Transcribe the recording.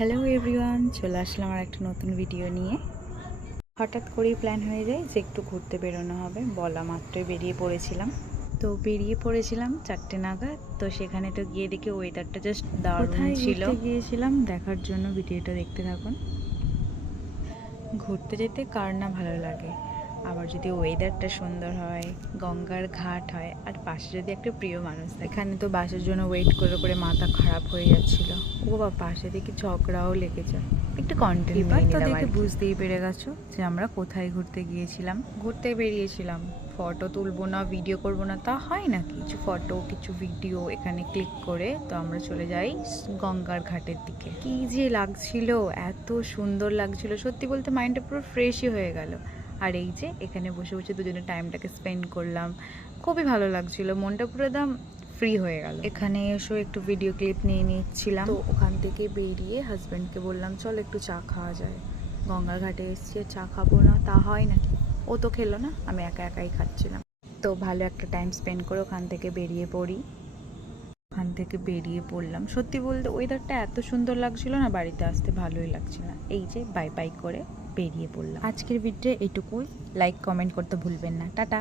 Hello everyone, চলে আসলাম আর একটা নতুন ভিডিও নিয়ে। হঠাৎ করেই প্ল্যান হয়ে যায় যে একটু ঘুরতে বেরোনো হবে, বলা মাত্রই বেরিয়ে পড়েছিলাম। তো বেরিয়ে পড়েছিলাম 4টে নাগাদ। তো সেখানে তো গিয়ে দেখি ওয়েদারটা জাস্ট দারুণ ছিল। ঘুরতে গিয়েছিলাম দেখার জন্য, ভিডিওটা দেখতে থাকুন। ঘুরতে যেতে কার না ভালো লাগে, আবার যদি ওয়েদারটা সুন্দর হয়, গঙ্গার ঘাট হয়, আর পাশে যদি একটা প্রিয় মানুষ থাকে। এখানে তো বাসের জন্য ওয়েট করে করে মাথা খারাপ হয়ে যাচ্ছিল। ও বাবা, পাশে দেখি ঝগড়াও লেগে যায়। একটু কন্টেন্ট তো দেখে বুঝতেই পেরে গেছো যে আমরা কোথায় ঘুরতে গিয়েছিলাম। ঘুরতে বেরিয়েছিলাম, ফটো তুলবো না, ভিডিও করবো না তা হয় না। কিছু ফটো কিছু ভিডিও এখানে ক্লিক করে তো আমরা চলে যাই গঙ্গার ঘাটের দিকে। কি যে লাগছিল, এত সুন্দর লাগছিল, সত্যি বলতে মাইন্ডটা পুরো ফ্রেশই হয়ে গেল। আর এই যে এখানে বসে বসে দুজনে টাইমটাকে স্পেন্ড করলাম, খুবই ভালো লাগছিল, মনটা পুরো একদম ফ্রি হয়ে গেল। এখানে এসো একটু ভিডিও ক্লিপ নিয়ে নিচ্ছিলাম। তো ওখান থেকে বেরিয়ে হাজব্যান্ডকে বললাম চল একটু চা খাওয়া যায়। গঙ্গার ঘাটে এসছে, চা খাবো না তা হয় নাকি? ও তো খেলো না, আমি একা একাই খাচ্ছিলাম। তো ভালো একটা টাইম স্পেন্ড করে ওখান থেকে বেরিয়ে পড়ি। ওখান থেকে বেরিয়ে পড়লাম, সত্যি বলতে ওয়েদারটা এত সুন্দর লাগছিল না, বাড়িতে আসতে ভালোই লাগছিল না। এই যে বাই বাই করে বেরিয়ে পড়লাম। আজকের ভিডিও এইটুকুই। লাইক কমেন্ট করতে ভুলবেন না। টাটা।